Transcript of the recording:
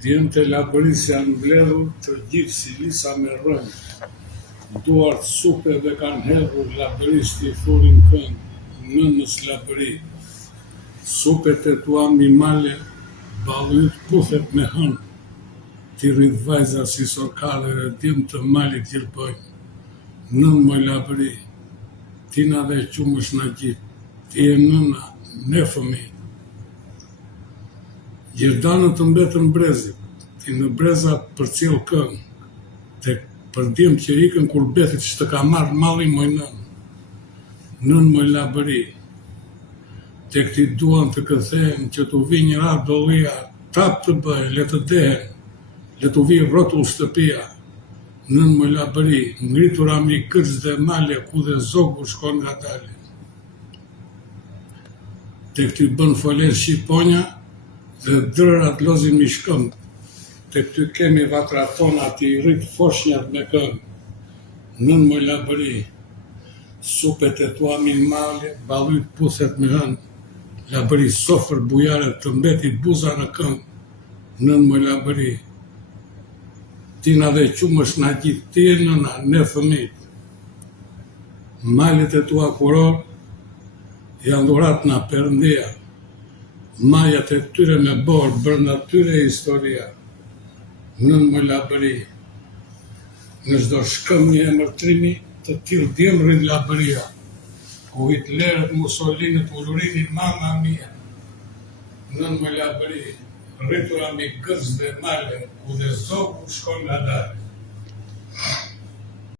Djemë të labëris janë mbledhur të gjithë si lisa me rëmë. Duart supe dhe kanë hedhur labëristi i thurin këngë, nënës labëri. Supet e tua mi male, ballyt puthet me hënë. Ti rrit vajza si sorkale dhe djemë të malit gjilpojnë. Nën moj labëri, ti na dhe qumësh na gjithë, ti e nëna, ne fëmi. Gjerdanët të mbetën brezit, ti në breza për cilë këngë, tek për djemë që ikën kur betit që të ka marrë mali moj nën moj labëri, tek ti duan të këthejnë që t'u vi një ratë dolia, tap të bëj, le të dehen, le t'u vi rrotull shtëpia, nën moj labëri, ngritura mi kërç dhe male, ku dhe zogu shkon nga dali. Tek ty bën foler shqiponja, dhe drërat lozin mi shkëmbë, tek ty kemi vatra tona ti rrit foshnjat me këngë, nën moj labëri, supet e tua min male, ballyt puthet me hënë, labëri sofër bujaret të mbeti buza në këmbë, nën moj labëri, ti na dhe qumësh na gjithë, ti e nëna, ne fëmijët. Malet e tua kuror, janë dhurat na Perëndia, majat e tyre me borë, brenda tyre historia, nën moj labëri, në çdo shkëmbje e mërtrimi, të tillë djemë rrit labëria, ku Hitlerët, Mussolinit, Ulurinin, mama mia, nën moj labëri, rritura mi gërz dhe male, ku dhe zogu shkon nga dali.